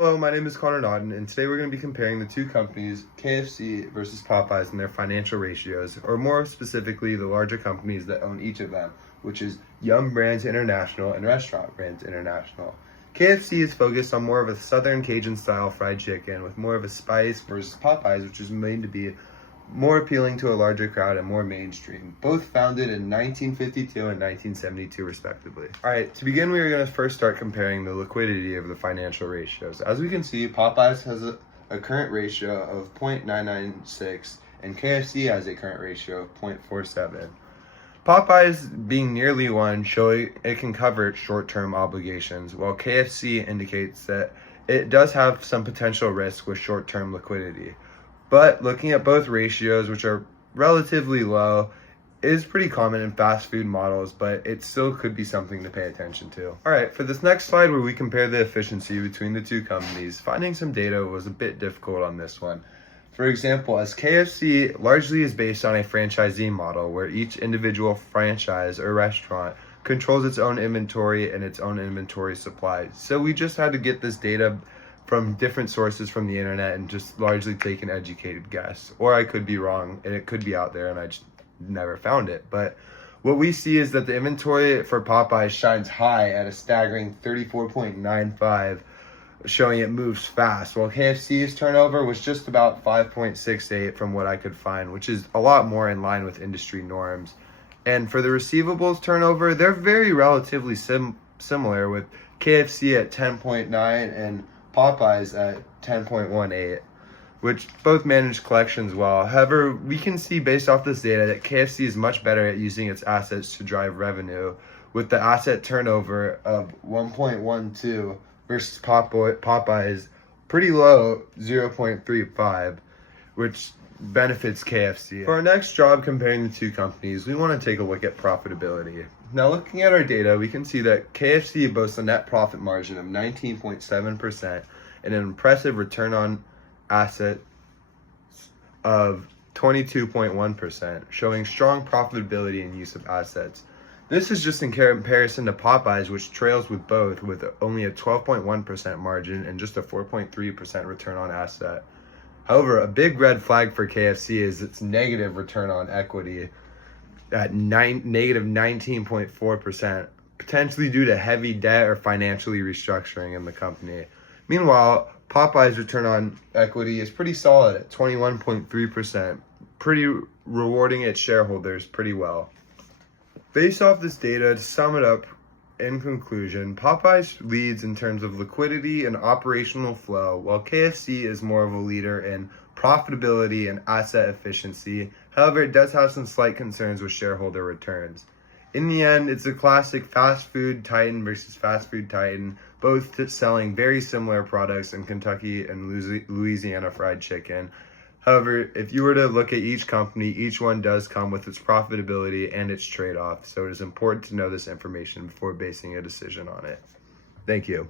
Hello, my name is Connor Naughton, and today we're going to be comparing the two companies, KFC versus Popeyes, and their financial ratios, or more specifically, the larger companies that own each of them, which is Yum Brands International and Restaurant Brands International. KFC is focused on more of a Southern Cajun-style fried chicken with more of a spice versus Popeyes, which is made to be more appealing to a larger crowd and more mainstream, both founded in 1952 and 1972 respectively. Alright, to begin we are going to first start comparing the liquidity of the financial ratios. As we can see, Popeyes has a current ratio of 0.996 and KFC has a current ratio of 0.47. Popeyes being nearly 1, showing it can cover its short-term obligations, while KFC indicates that it does have some potential risk with short-term liquidity. But looking at both ratios, which are relatively low, is pretty common in fast food models, but it still could be something to pay attention to. Alright, for this next slide where we compare the efficiency between the two companies, finding some data was a bit difficult on this one. For example, as KFC largely is based on a franchisee model where each individual franchise or restaurant controls its own inventory and its own inventory supply. So we just had to get this data from different sources from the internet and just largely take an educated guess. Or I could be wrong and it could be out there and I just never found it. But what we see is that the inventory for Popeyes shines high at a staggering 34.95, showing it moves fast, while KFC's turnover was just about 5.68 from what I could find, which is a lot more in line with industry norms. And for the receivables turnover, they're very relatively similar, with KFC at 10.9 and Popeyes at 10.18, which both manage collections well. However, we can see based off this data that KFC is much better at using its assets to drive revenue, with the asset turnover of 1.12 versus Popeyes pretty low, 0.35, which benefits KFC. For our next job comparing the two companies, we want to take a look at profitability. Now, looking at our data, we can see that KFC boasts a net profit margin of 19.7% and an impressive return on assets of 22.1%, showing strong profitability and use of assets. This is just in comparison to Popeyes, which trails with both, with only a 12.1% margin and just a 4.3% return on asset. However, a big red flag for KFC is its negative return on equity at negative 19.4%, potentially due to heavy debt or financially restructuring in the company. Meanwhile, Popeyes' return on equity is pretty solid at 21.3%, pretty rewarding its shareholders pretty well. Based off this data, to sum it up, in conclusion, Popeyes leads in terms of liquidity and operational flow, while KFC is more of a leader in profitability and asset efficiency. However, it does have some slight concerns with shareholder returns. In the end, it's a classic fast food titan versus fast food titan, both selling very similar products in Kentucky and Louisiana fried chicken. However, if you were to look at each company, each one does come with its profitability and its trade-off, so it is important to know this information before basing a decision on it. Thank you.